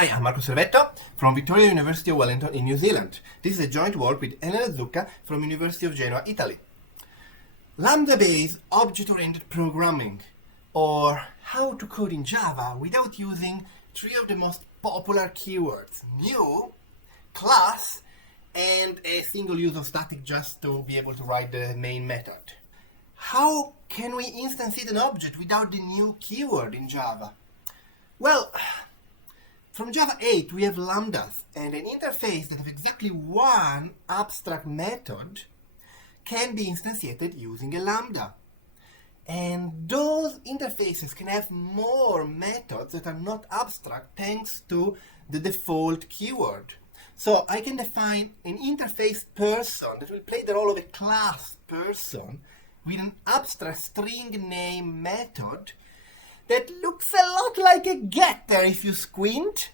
Hi, I'm Marco Servetto from Victoria University of Wellington in New Zealand. This is a joint work with Elena Zucca from University of Genoa, Italy. Lambda-based object-oriented programming, or how to code in Java without using three of the most popular keywords: new, class, and a single use of static just to be able to write the main method. How can we instantiate an object without the new keyword in Java? Well, from Java 8 we have lambdas, and an interface that has exactly one abstract method can be instantiated using a lambda. And those interfaces can have more methods that are not abstract thanks to the default keyword. So I can define an interface person that will play the role of a class person with an abstract string name method that looks a lot like a getter if you squint.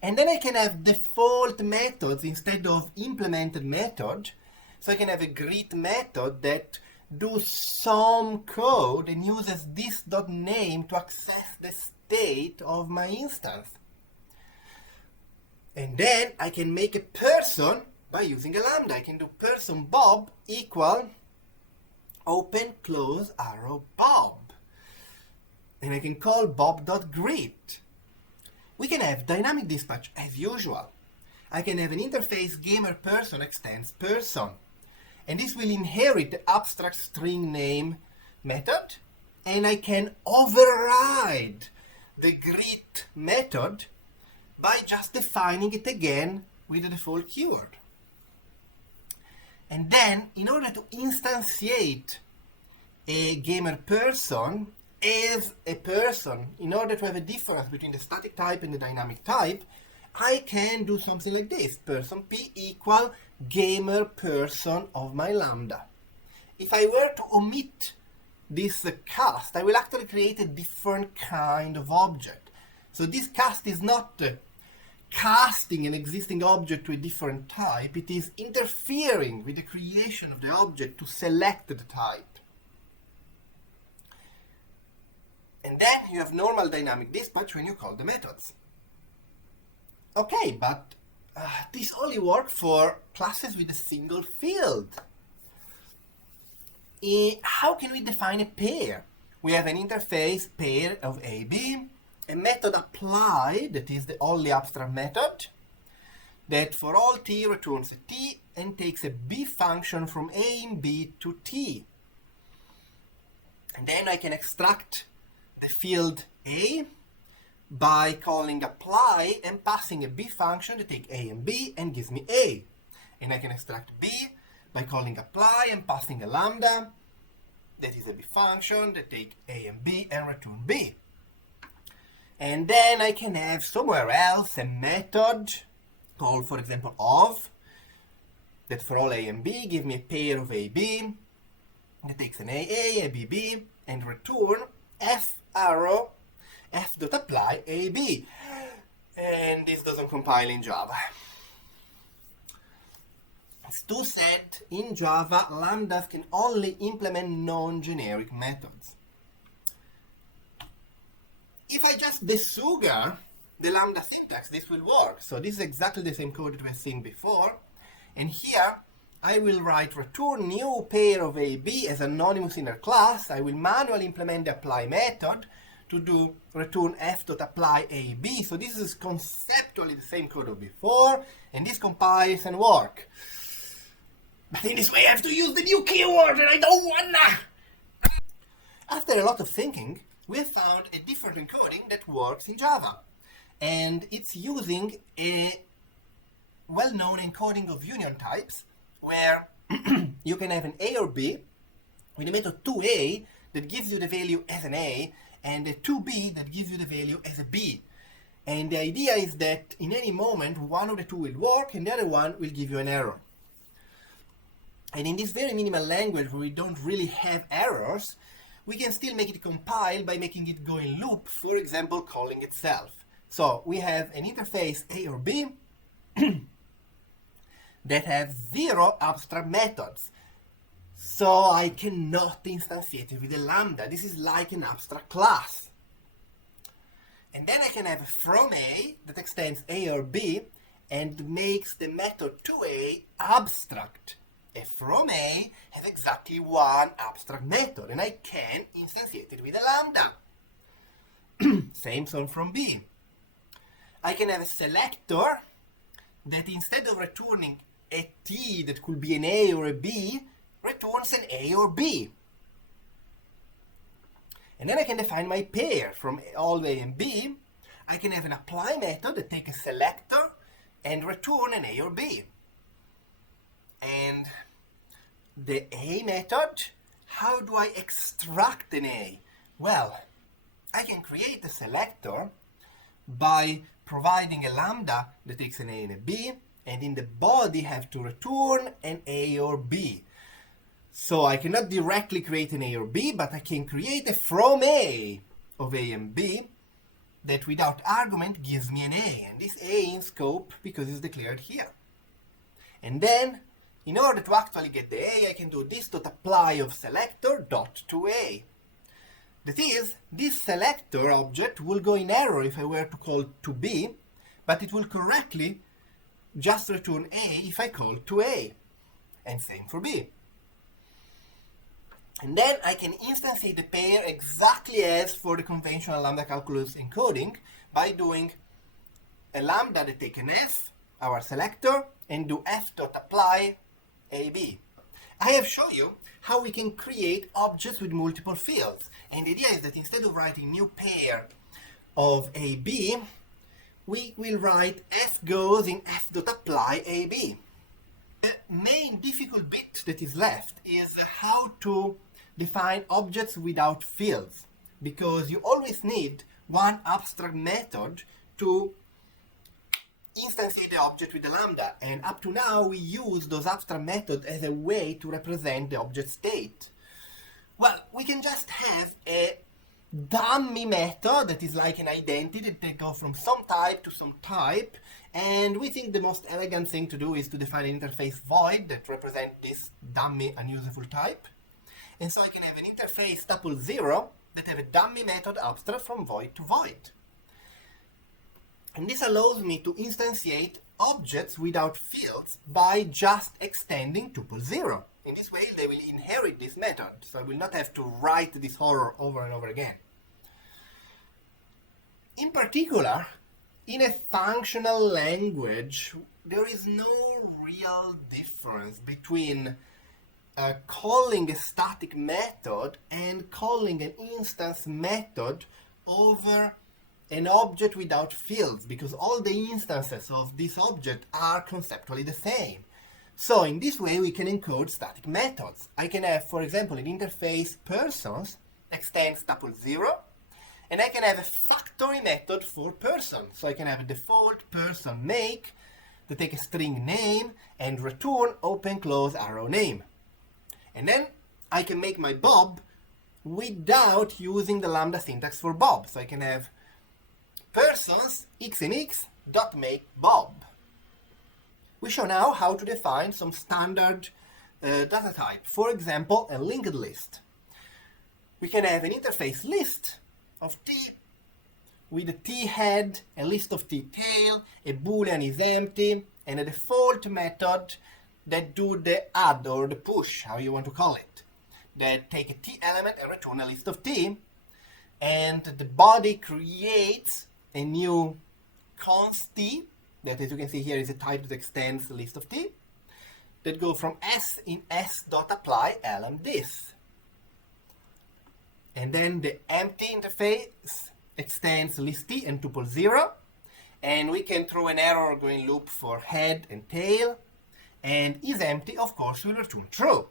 And then I can have default methods instead of implemented method. So I can have a greet method that does some code and uses this.name to access the state of my instance. And then I can make a person by using a lambda. I can do person Bob equal open close arrow Bob. And I can call bob.greet. We can have dynamic dispatch as usual. I can have an interface gamer person extends person. And this will inherit the abstract string name method. And I can override the greet method by just defining it again with the default keyword. And then, in order to instantiate a gamer person as a person, in order to have a difference between the static type and the dynamic type, I can do something like this: person p equal gamer person of my lambda. If I were to omit this cast, I will actually create a different kind of object. So this cast is not casting an existing object to a different type, it is interfering with the creation of the object to select the type. And then you have normal dynamic dispatch when you call the methods. Okay, but this only works for classes with a single field. How can we define a pair? We have an interface pair of AB, a method apply, that is the only abstract method, that for all t returns a t and takes a b function from a in b to t. And then I can extract the field a by calling apply and passing a b function that takes a and b and gives me a. And I can extract b by calling apply and passing a lambda that is a b function that takes a and b and return b. And then I can have somewhere else a method called, for example, of, that for all a and b give me a pair of ab that takes an a b, and return f arrow f.apply ab. And this doesn't compile in Java. As Stu said, in Java, lambdas can only implement non-generic methods. If I just desugar the lambda syntax, this will work. So this is exactly the same code that we were seeing before. And here, I will write return new pair of AB as anonymous inner class. I will manually implement the apply method to do return f.apply AB. So this is conceptually the same code of before, and this compiles and work. But in this way I have to use the new keyword and I don't wanna! After a lot of thinking, we have found a different encoding that works in Java. And it's using a well-known encoding of union types, where you can have an A or B with the method 2A that gives you the value as an A, and a 2B that gives you the value as a B. And the idea is that in any moment, one of the two will work and the other one will give you an error. And in this very minimal language where we don't really have errors, we can still make it compile by making it go in loop, for example, calling itself. So we have an interface A or B that have 0 abstract methods. So I cannot instantiate it with a lambda. This is like an abstract class. And then I can have a from A that extends A or B and makes the method toA abstract. A from A has exactly one abstract method, and I can instantiate it with a lambda. Same thing from B. I can have a selector that instead of returning a T that could be an A or a B, returns an A or B. And then I can define my pair from all A and B. I can have an apply method that takes a selector and return an A or B. And the A method, how do I extract an A? Well, I can create a selector by providing a lambda that takes an A and a B, and in the body have to return an A or B. So I cannot directly create an A or B, but I can create a from A of A and B that without argument gives me an A, and this A in scope because it's declared here. And then, in order to actually get the A, I can do this dot apply of selector dot to A. That is, this selector object will go in error if I were to call to B, but it will correctly just return A if I call to A. And same for B. And then I can instantiate the pair exactly as for the conventional lambda calculus encoding by doing a lambda that take an F, our selector, and do f.apply AB. I have shown you how we can create objects with multiple fields. And the idea is that instead of writing new pair of AB, we will write f goes in f.apply AB. The main difficult bit that is left is how to define objects without fields, because you always need one abstract method to instantiate the object with the lambda, and up to now we use those abstract methods as a way to represent the object state. Well, we can just have a dummy method that is like an identity that goes from some type to some type, and we think the most elegant thing to do is to define an interface void that represents this dummy unusable type. And so I can have an interface tuple 0 that have a dummy method abstract from void to void. And this allows me to instantiate objects without fields by just extending tuple 0. In this way, they will inherit this method, so I will not have to write this horror over and over again. In particular, in a functional language, there is no real difference between calling a static method and calling an instance method over an object without fields, because all the instances of this object are conceptually the same. So in this way we can encode static methods. I can have, for example, an interface persons extends tuple 0, and I can have a factory method for person. So I can have a default person make that take a string name and return open close arrow name. And then I can make my Bob without using the lambda syntax for Bob. So I can have persons x and x dot make Bob. We show now how to define some standard data type. For example, a linked list. We can have an interface list of t with a t head, a list of t tail, a boolean is empty, and a default method that do the add or the push, how you want to call it, that take a t element and return a list of t, and the body creates a new const t, that as you can see here is a type that extends the list of t, that go from s in s.apply lm_this. And then the empty interface extends list t and tuple 0, and we can throw an error going loop for head and tail, and is empty, of course, will return true.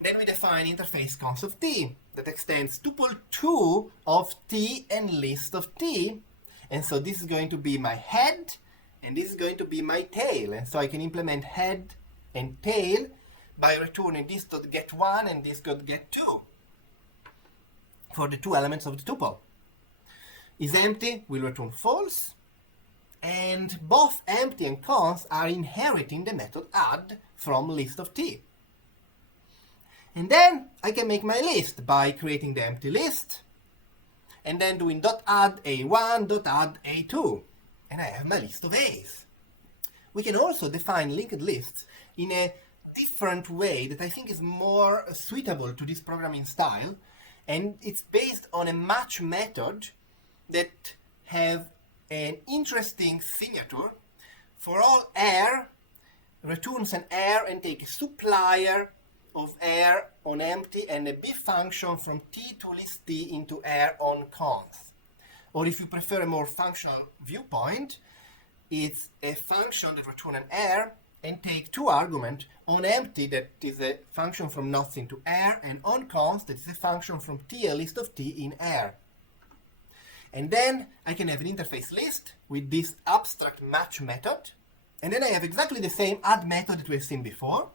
Then we define interface const of t that extends tuple 2 of t and list of t, and so this is going to be my head, and this is going to be my tail, and so I can implement head and tail by returning this dot get 1 and this dot get 2 for the two elements of the tuple. Is empty will return false, and both empty and const are inheriting the method add from list of t. And then I can make my list by creating the empty list and then doing .add A1, .add A2, and I have my list of A's. We can also define linked lists in a different way that I think is more suitable to this programming style, and it's based on a match method that have an interesting signature. For all air, returns an air and take a supplier of air on empty and a B function from T to list T into air on const. Or if you prefer a more functional viewpoint, it's a function that returns an air and take two arguments: on empty, that is a function from nothing to air, and on const, that is a function from T, a list of T in air. And then I can have an interface list with this abstract match method, and then I have exactly the same add method that we've seen before,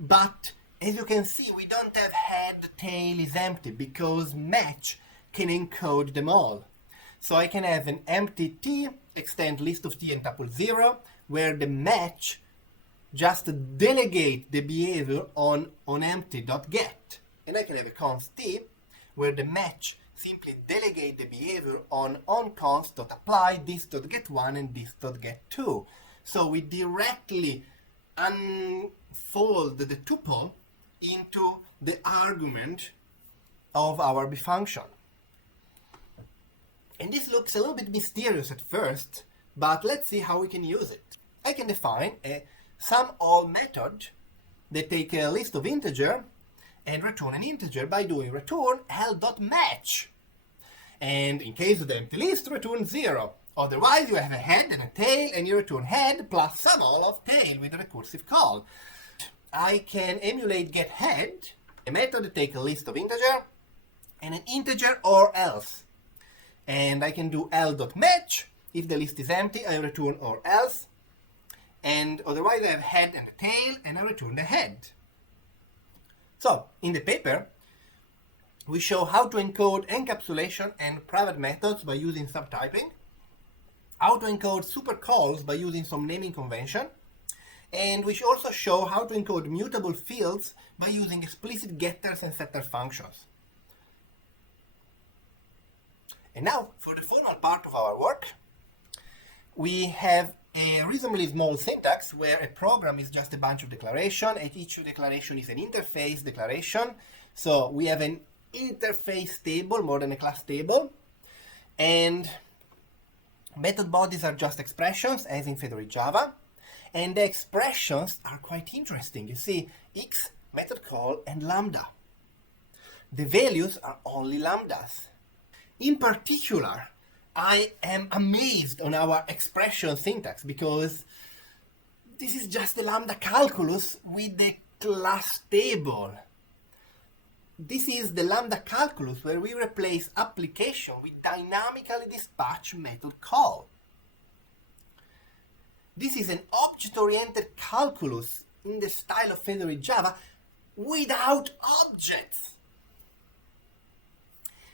but as you can see, we don't have head, tail is empty, because match can encode them all. So I can have an empty T, extend list of T and tuple 0, where the match just delegate the behavior on empty.get. And I can have a const T, where the match simply delegate the behavior on const.apply this.get1 and this.get2. So we directly unfold the tuple into the argument of our B function. And this looks a little bit mysterious at first, but let's see how we can use it. I can define a sum-all method that take a list of integer and return an integer by doing return l.match. And in case of the empty list, return 0. Otherwise, you have a head and a tail, and you return head plus sum-all of tail with a recursive call. I can emulate getHead, a method that takes a list of integer and an integer or else. And I can do l.match. If the list is empty, I return or else. And otherwise, I have head and a tail, and I return the head. So, in the paper, we show how to encode encapsulation and private methods by using subtyping, how to encode supercalls by using some naming convention, and we also show how to encode mutable fields by using explicit getters and setter functions. And now, for the formal part of our work, we have a reasonably small syntax where a program is just a bunch of declarations, and each declaration is an interface declaration. So we have an interface table more than a class table, and method bodies are just expressions, as in Fedora Java, and the expressions are quite interesting. You see, x, method call, and lambda. The values are only lambdas. In particular, I am amazed on our expression syntax, because this is just the lambda calculus with the class table. This is the lambda calculus where we replace application with dynamically dispatch method call. This is an object-oriented calculus in the style of Fedora Java without objects.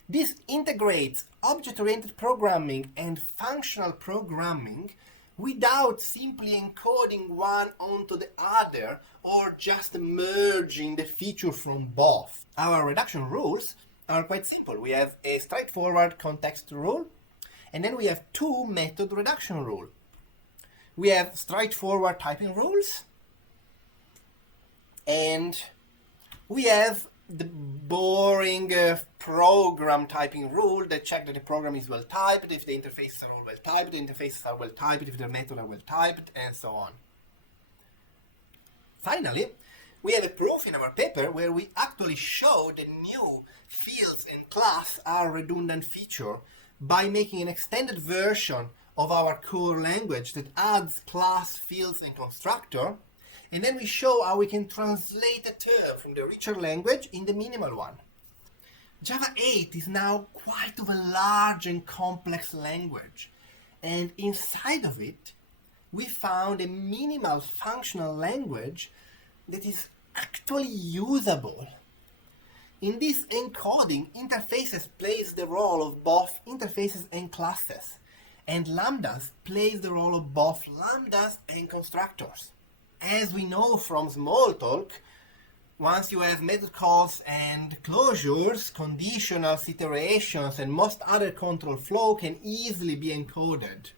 This integrates object-oriented programming and functional programming without simply encoding one onto the other or just merging the feature from both. Our reduction rules are quite simple. We have a straightforward context rule, and then we have two method reduction rules. We have straightforward typing rules, and we have the boring program typing rule that check that the program is well typed, if the interfaces are all well typed, the interfaces are well typed, if the methods are well typed, and so on. Finally, we have a proof in our paper where we actually show the new fields and class are redundant feature by making an extended version of our core language that adds class, fields, and constructor. And then we show how we can translate a term from the richer language in the minimal one. Java 8 is now quite of a large and complex language. And inside of it, we found a minimal functional language that is actually usable. In this encoding, interfaces plays the role of both interfaces and classes, and lambdas plays the role of both lambdas and constructors. As we know from Smalltalk, Once you have method calls and closures, conditionals, iterations, and most other control flow can easily be encoded.